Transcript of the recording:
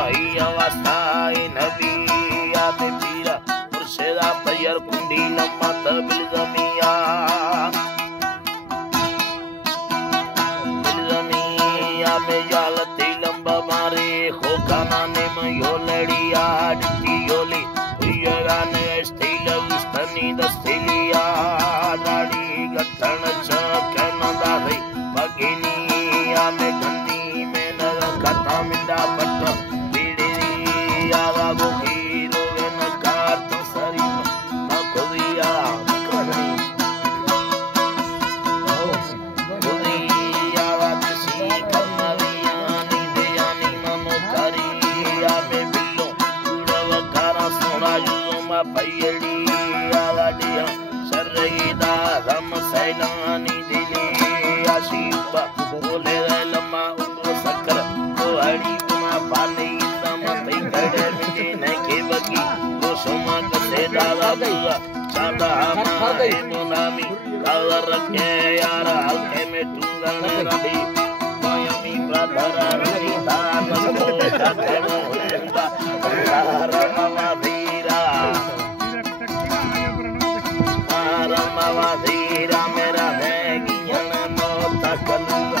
भैया वसाई नबी आते पीरा मुर्शिदा तैयार कुंडी लम्मा तबिल जमिया में जालती लंबा मारे हो खाना ने मयो लड़िया डिटी योली हुईगा ने स्टील उस्तनी दस्तिलिया दाढ़ी गठन चकन दाढ़ी भगिनी में गंदी में न कथा मिंदा पट बीड़ी आवा बुखी रोगे न काट सरी न खुदिया भैयड़ी आवाडिया सरईदा हम सैलानी दिली आशीबा बोले लम्मा उंगो सकर तो हड़ी गुना पानी दम तई खड़े मिले न के बगी वो सोमा कसे दादा बुआ चांदा हमारे मुनामी कावर के यार हल्के में टुंगल रही मायामी ब्रदर रही दान को जाते वो हुंदा रमवा वीरा धीरा मेरा है गियन मोता कलुआ